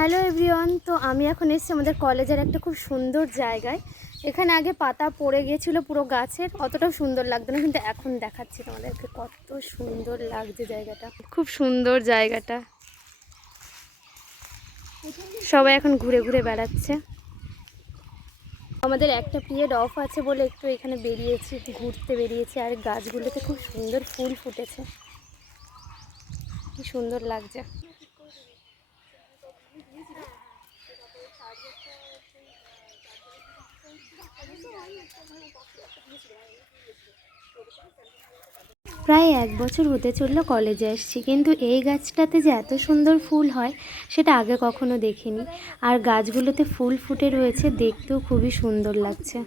Hello everyone. তো আমি এখন এসেছি আমাদের কলেজের একটা খুব সুন্দর জায়গায়। এখানে আগে পাতা পড়ে গিয়েছিলো পুরো গাছের, অতটাও সুন্দর লাগতো না, কিন্তু এখন দেখাচ্ছি তোমাদেরকে কত সুন্দর লাগছে জায়গাটা। খুব সুন্দর জায়গাটা, সবাই এখন ঘুরে ঘুরে বেড়াচ্ছে। আমাদের একটা পিরিয়ড অফ আছে বলে একটু এখানে বেরিয়েছি, ঘুরতে বেরিয়েছি। আর গাছগুলোতে খুব সুন্দর ফুল ফুটেছে, কি সুন্দর লাগছে। প্রায় 1 বছর হতে চললো কলেজে আসছি, কিন্তু এই গাছটাতে যে এত সুন্দর ফুল হয় সেটা আগে কখনো দেখিনি। আর গাছগুলোতে ফুল ফুটে রয়েছে, দেখতেও খুবই সুন্দর লাগছে।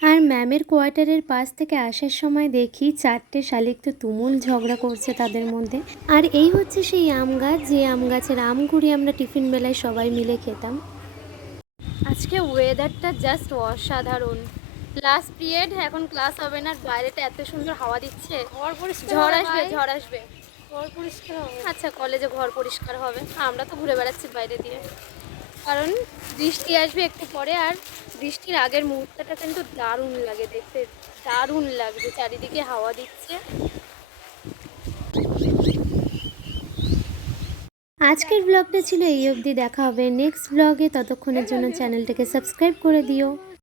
আর ম্যামের কোয়ার্টারের পাশ থেকে আসার সময় দেখি 4টে শালিক তো তুমুল ঝগড়া করছে তাদের মধ্যে। আর এই হচ্ছে সেই আম গাছ, যে আম গাছের আম কুড়ি আমরা টিফিন বেলায় সবাই মিলে খেতাম। আজকে ওয়েদারটা জাস্ট অসাধারণ। লাস্ট পিরিয়ড, এখন ক্লাস হবে না, বাইরেটা এত সুন্দর হাওয়া দিচ্ছে। ঝড় আসবে, ঝড় আসবে। আচ্ছা, কলেজে ঘর পরিষ্কার হবে, আমরা তো ঘুরে বেড়াচ্ছি বাইরে দিয়ে, কারণ বৃষ্টি আসবে একটু পরে। আর বৃষ্টির আগের মুহূর্তটা কিন্তু দারুণ লাগে দেখতে, দারুণ লাগছে, চারিদিকে হাওয়া দিচ্ছে। আজকের ব্লগটা ছিল এই অবধি, দেখা হবে নেক্সট ব্লগে। ততক্ষণের জন্য চ্যানেলটাকে সাবস্ক্রাইব করে দিও।